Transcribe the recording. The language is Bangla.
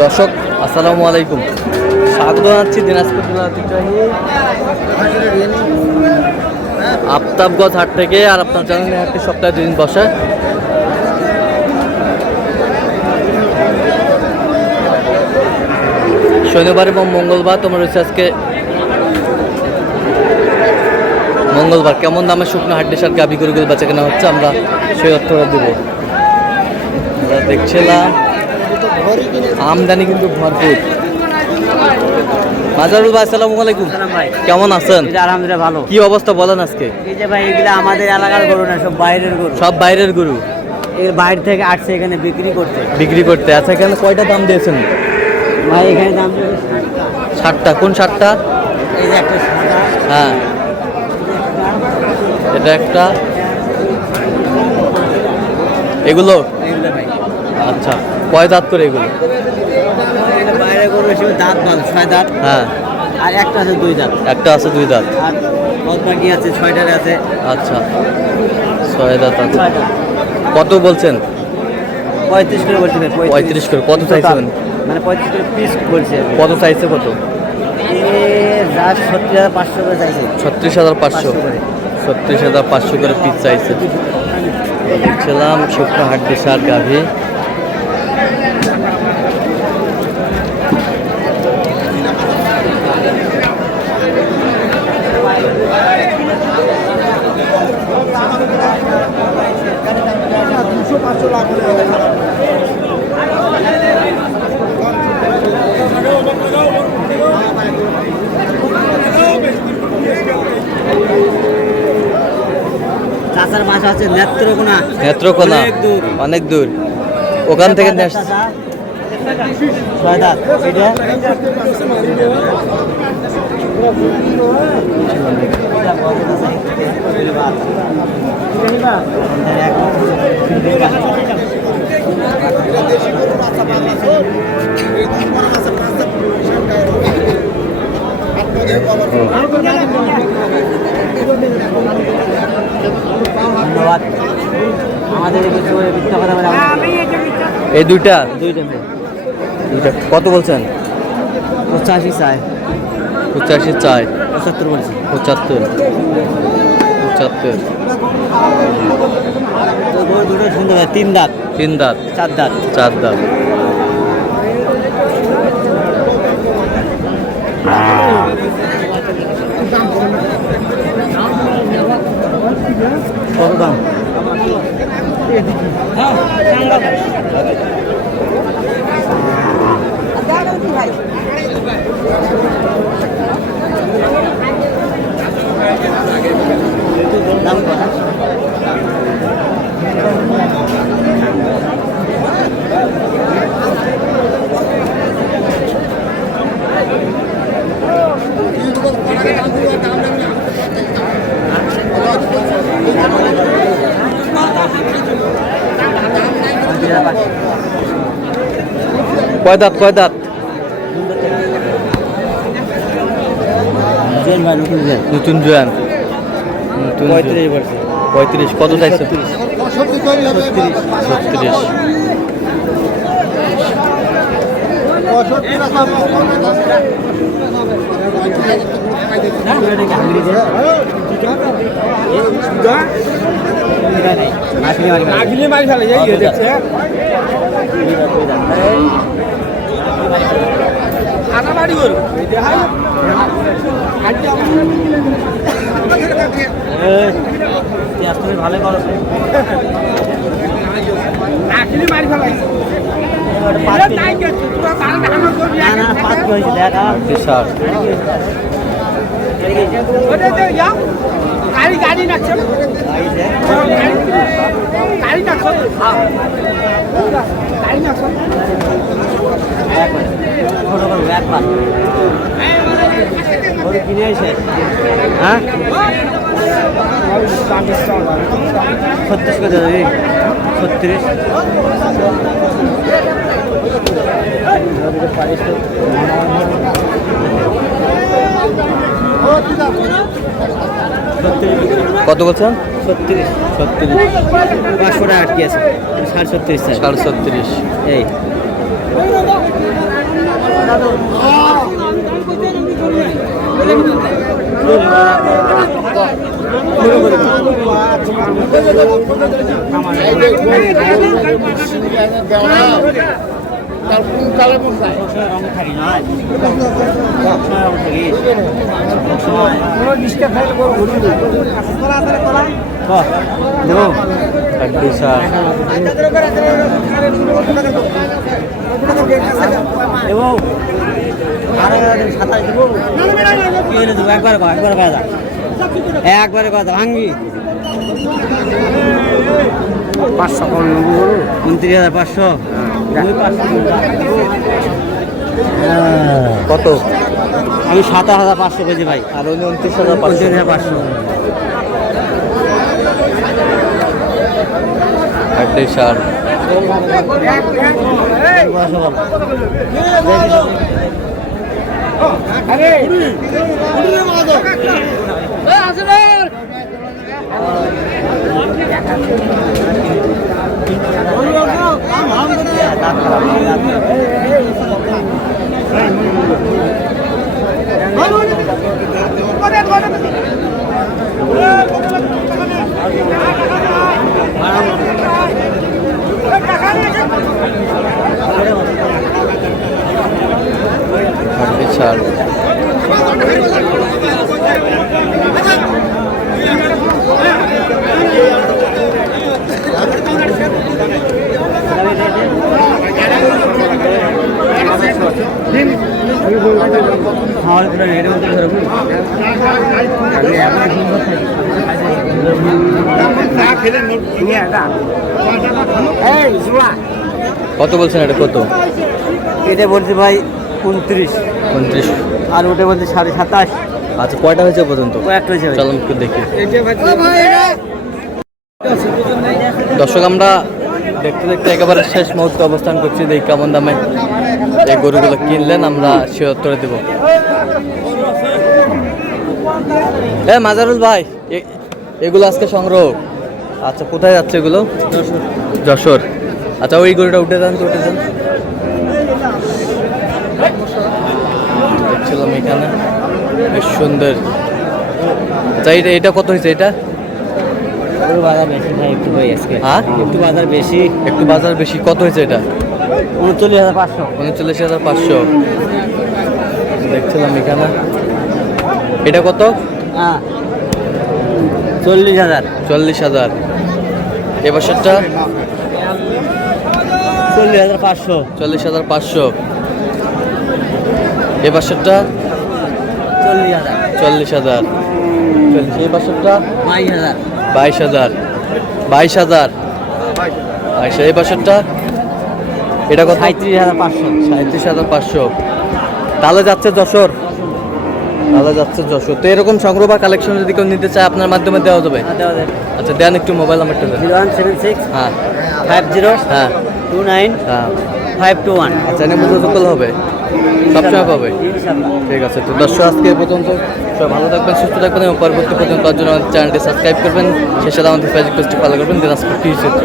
দর্শক আসসালামু আলাইকুম, স্বাগত জানাচ্ছি দিনাজপুর আফতাবগঞ্জ হাট থেকে। আর আপনার জানেন হাটটি সপ্তাহে 2 দিন বসে। শনিবার এবং মঙ্গলবার তোমার রয়েছে আজকে মঙ্গলবার। কেমন দামে শুকনো হাড্ডি সার গাভী গরুগুলো বেচা কেনা হচ্ছে আমরা সেই অর্থটা দেবো। আমরা দেখছিলাম আমদানি কিন্তু ভরপুর। মাজারুল ভাই আসসালামু আলাইকুম, কেমন আছেন? আলহামদুলিল্লাহ ভালো। কি অবস্থা বলেন আজকে? এই যে ভাই এগুলা আমাদের এলাকার গরু না, সব বাইরের গরু। সব বাইরের গরু? এর বাইরে থেকে আসছে এখানে বিক্রি করতে। আচ্ছা, এখানে কয়টা দাম দিয়েছেন ভাই? এখানে দাম 60টা। কোন 60টা? এই যে একটা সাদা, হ্যাঁ এটা একটা, এগুলো ভাই আচ্ছা কয় দাঁত করে এগুলো? বাইরে গরু হিসেবে দাঁত ভালো, 6 দাঁত। হ্যাঁ, আর একটা আছে 2 দাঁত। একটা আছে 2 দাঁত। আর কত বাকি আছে? 6টার আছে। আচ্ছা 6 দাঁত আছে। 6 দাঁত। কত বলছেন? 35 করে বলছি ভাই। 35 করে। কত চাইছেন? মানে 35 করে পিস বলছে। কত চাইছে? কত? যা 36,500 করে চাইছে। 36,500। 36,500 করে পিস চাইছে। দেখছিলাম শুকনো হাড্ডি সার গাভী। চাচার বাসা আছে নেত্রকোনা। নেত্রকোনা অনেক দূর। ওখান থেকে 6 দাঁত। এটা ধন্যবাদ। আমাদের এই দুইটা দুইটা কত বলছেন? 85 চাই। 85 চাই। 75 বলছি। 75। দুটো সুন্দর হয়। 3 দাঁত। 3 দাঁত। 4 দাঁত। 4 দাঁত। কত দাম? দাম কত? কয় দাঁত? কয় দাঁত? নতুন জোয়ান। 35 বলছে। 35। কত চাইছে? 36। ভালো করো। কিনে এসে হ্যাঁ 36 করে দেবে। 36। কত বলছেন? 36 500 টাকা আটকে আছে 37 37 এই একবারে কথা ভাঙ্গি 500 29,500 কত? আমি 27,500 কেজি ভাই, আর ওই 29,500। 29,500। হাড্ডি সার হাড্ডি সার কত বলছেন? এটা কত? এটা বলছি ভাই 29, 29। আর ওটা বলছে 27.5। আচ্ছা, কয়টা হয়েছে পর্যন্ত? কয়েকটা হয়েছে ভাই। চলো একটু দেখি। দর্শক, আমরা দেখতে দেখতে একেবারে শেষ মুহূর্তে অবস্থান করছি। দেখি কেমন দামে এই গরুগুলো কিনলেন, আমরা সে উত্তরে দেব। মাজারুল ভাই, এগুলো আজকে সংগ্রহ? আচ্ছা, কোথায় যাচ্ছে এগুলো? যশোর। আচ্ছা, ওই গরুটা উঠে যান তো, উঠে যান। দেখছিলাম এখানে বেশ সুন্দর। আচ্ছা, এটা কত হয়েছে? এটা বাজার বেশি ভাই, একটু ভাই আজকে। হ্যাঁ, একটু বাজার বেশি। একটু বাজার বেশি। কত হয়েছে এটা? 39,500। 39,500 দেখছিলাম এখানে। এটা কত? হ্যাঁ, 40,000। 40,000। এ বছরটা 40,500। 40,500। এ বছরটা 40,000। 40,000। এই বছরটা 22,000। 22,000। 22,000। এই বছরটা এটা কত? 37,500। 37,500। তাহলে যাচ্ছে যশোর। তাহলে যাচ্ছে যশোর। তো এরকম সংগ্রহ বা কালেকশন যদি কেউ নিতে চায়, আপনার মাধ্যমে দেওয়া যাবে? আচ্ছা, দেন একটু মোবাইল নাম্বারটা দেন। 0176 হ্যাঁ 50 হ্যাঁ 29 হ্যাঁ। 521। আচ্ছা, এনে যোগাযোগ হবে, সবসময় পাবে। ইনশাআল্লাহ। ঠিক আছে। তো দর্শক, আজকে এ পর্যন্ত। সবাই ভালো থাকবেন, সুস্থ থাকবেন এবং পরবর্তী পর্যন্ত তার জন্য আমাদের চ্যানেলটি সাবস্ক্রাইব করবেন। সেই সাথে আমাদের ফেসবুক পেজটি ফলো করবেন, দিনাজপুর টিভি চিত্র।